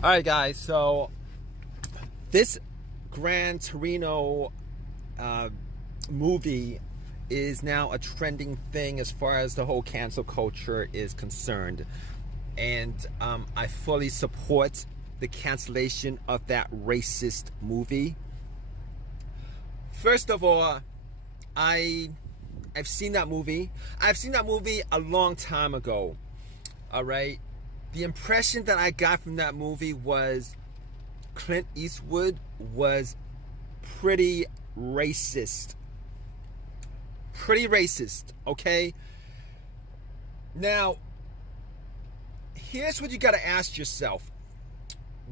All right, guys. So this Gran Torino movie is now a trending thing as far as the whole cancel culture is concerned, and I fully support the cancellation of that racist movie. First of all, I've seen that movie. I've seen that movie a long time ago. All right. The impression that I got from that movie was Clint Eastwood was pretty racist. Pretty racist, okay? Now, here's what you gotta ask yourself.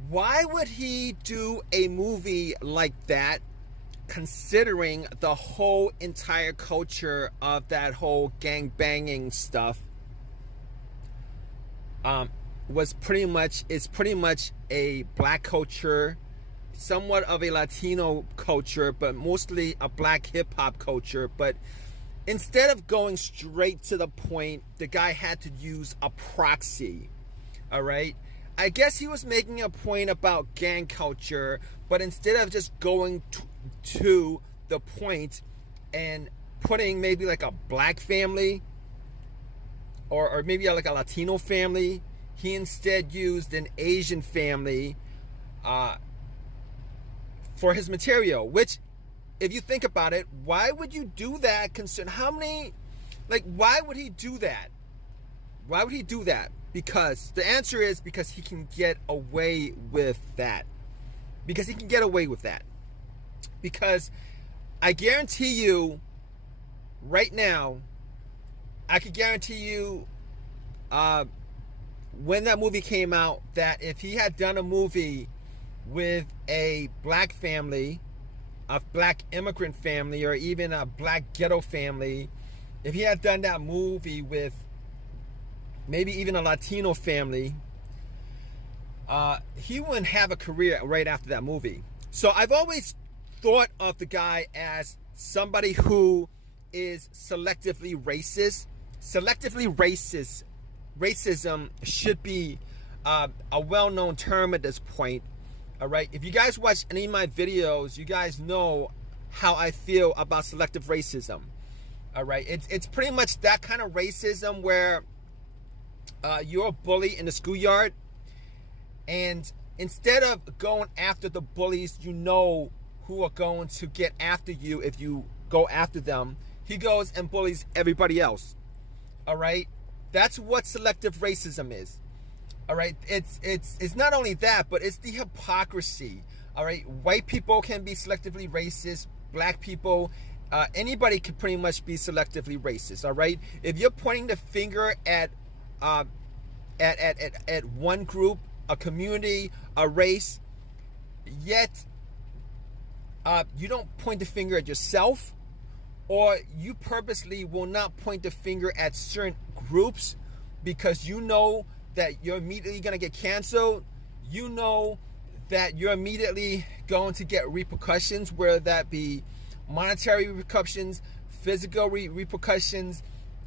Why would he do a movie like that, considering the whole entire culture of that whole gang banging stuff is pretty much a black culture, somewhat of a Latino culture, but mostly a black hip-hop culture. But instead of going straight to the point, the guy had to use a proxy. All right, I guess he was making a point about gang culture, but instead of just going to the point and putting maybe like a black family or maybe like a Latino family, he instead used an Asian family for his material. Which, if you think about it, why would you do that? Why would he do that? Why would he do that? Because the answer is because he can get away with that. Because he can get away with that. Because I guarantee you, right now, I could guarantee you, when that movie came out, that if he had done a movie with a black family, a black immigrant family, or even a black ghetto family, if he had done that movie with maybe even a Latino family, he wouldn't have a career right after that movie. So I've always thought of the guy as somebody who is selectively racist. Racism should be a well-known term at this point. All right, if you guys watch any of my videos, you guys know how I feel about selective racism. All right, it's pretty much that kind of racism where you're a bully in the schoolyard, and instead of going after the bullies, you know who are going to get after you if you go after them. He goes and bullies everybody else. All right, that's what selective racism is. All right, it's not only that, but it's the hypocrisy. All right, white people can be selectively racist. Black people, anybody can pretty much be selectively racist. All right, if you're pointing the finger at one group, a community, a race, yet you don't point the finger at yourself, or you purposely will not point the finger at certain groups because you know that you're immediately going to get canceled. You know that you're immediately going to get repercussions, whether that be monetary repercussions, physical repercussions,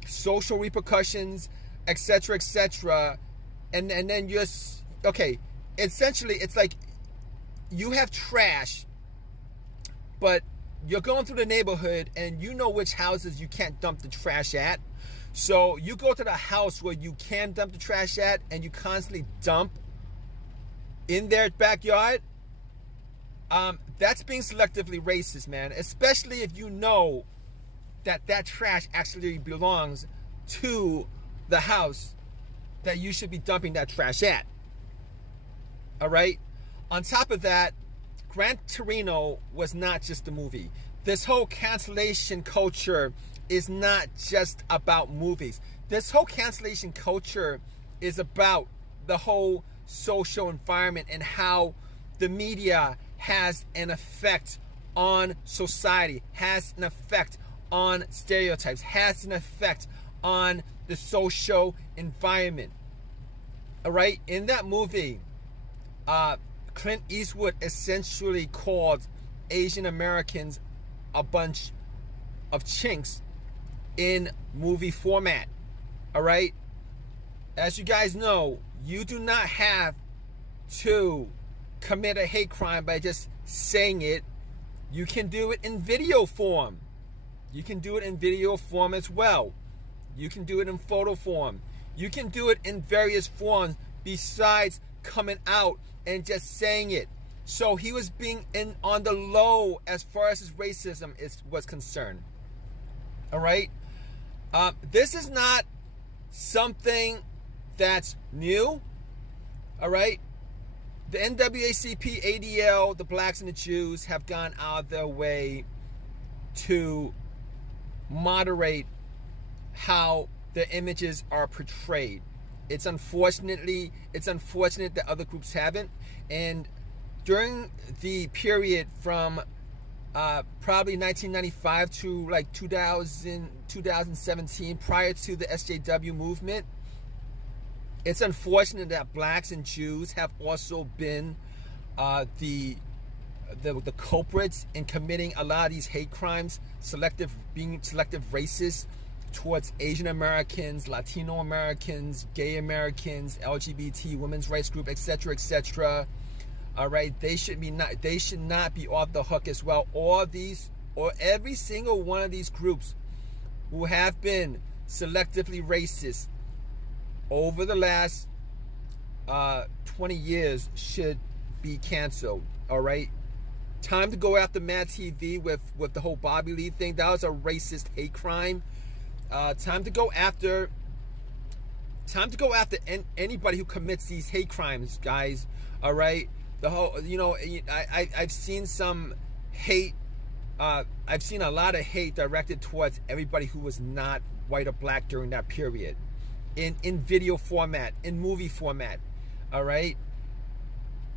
social repercussions, etc., etc. And then you're, okay, essentially it's like you have trash, but you're going through the neighborhood and you know which houses you can't dump the trash at. So you go to the house where you can dump the trash at, and you constantly dump in their backyard. That's being selectively racist, man. Especially if you know that that trash actually belongs to the house that you should be dumping that trash at. All right. On top of that, Gran Torino was not just a movie. This whole cancellation culture is not just about movies. This whole cancellation culture is about the whole social environment and how the media has an effect on society, has an effect on stereotypes, has an effect on the social environment. All right, in that movie, Clint Eastwood essentially called Asian Americans a bunch of chinks in movie format. All right, as you guys know, you do not have to commit a hate crime by just saying it. You can do it in video form. You can do it in video form as well. You can do it in photo form. You can do it in various forms besides coming out and just saying it. So he was being on the low as far as his racism was concerned. All right? This is not something that's new. All right? The NAACP, ADL, the blacks and the Jews have gone out of their way to moderate how the images are portrayed. It's unfortunate that other groups haven't. And during the period from probably 1995 to like 2017, prior to the SJW movement, it's unfortunate that blacks and Jews have also been the culprits in committing a lot of these hate crimes, being selective racist towards Asian Americans, Latino Americans, gay Americans, LGBT, women's rights group, etc., etc. All right, they should not be off the hook as well. Or every single one of these groups who have been selectively racist over the last 20 years should be canceled. All right, time to go after Mad TV with the whole Bobby Lee thing. That was a racist hate crime. Time to go after anybody who commits these hate crimes, guys. All right, the whole, I've seen some hate. I've seen a lot of hate directed towards everybody who was not white or black during that period, in video format, in movie format. All right,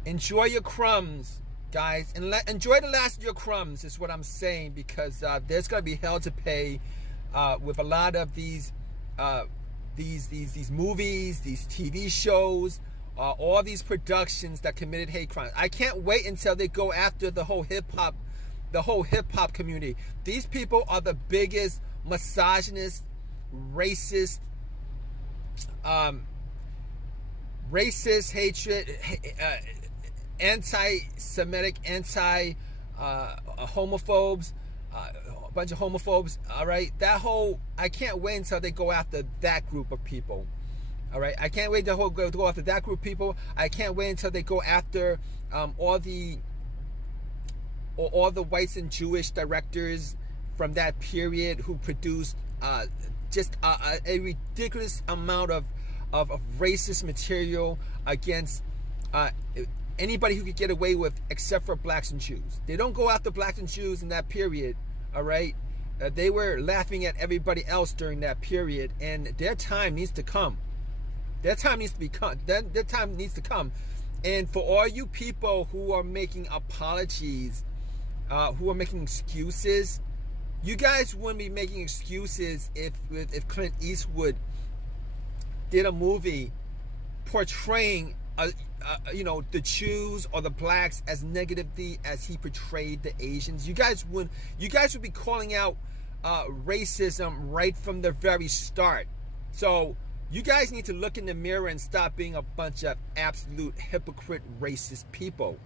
enjoy your crumbs, guys, and enjoy the last of your crumbs is what I'm saying, because there's gonna be hell to pay with a lot of these movies, these TV shows, all these productions that committed hate crimes. I can't wait until they go after the whole hip hop community. These people are the biggest misogynist, racist, hatred, anti-Semitic, homophobes, a bunch of homophobes. All right, I can't wait until they go after that group of people. All right, I can't wait to go after that group of people. I can't wait until they go after all the whites and Jewish directors from that period who produced just a ridiculous amount of racist material against anybody who could get away with, except for blacks and Jews. They don't go after blacks and Jews in that period. All right, they were laughing at everybody else during that period, and their time needs to come. Their time needs to come. And for all you people who are making apologies, who are making excuses, you guys wouldn't be making excuses if Clint Eastwood did a movie portraying the Jews or the blacks as negatively as he portrayed the Asians. You guys would be calling out racism right from the very start. So you guys need to look in the mirror and stop being a bunch of absolute hypocrite racist people.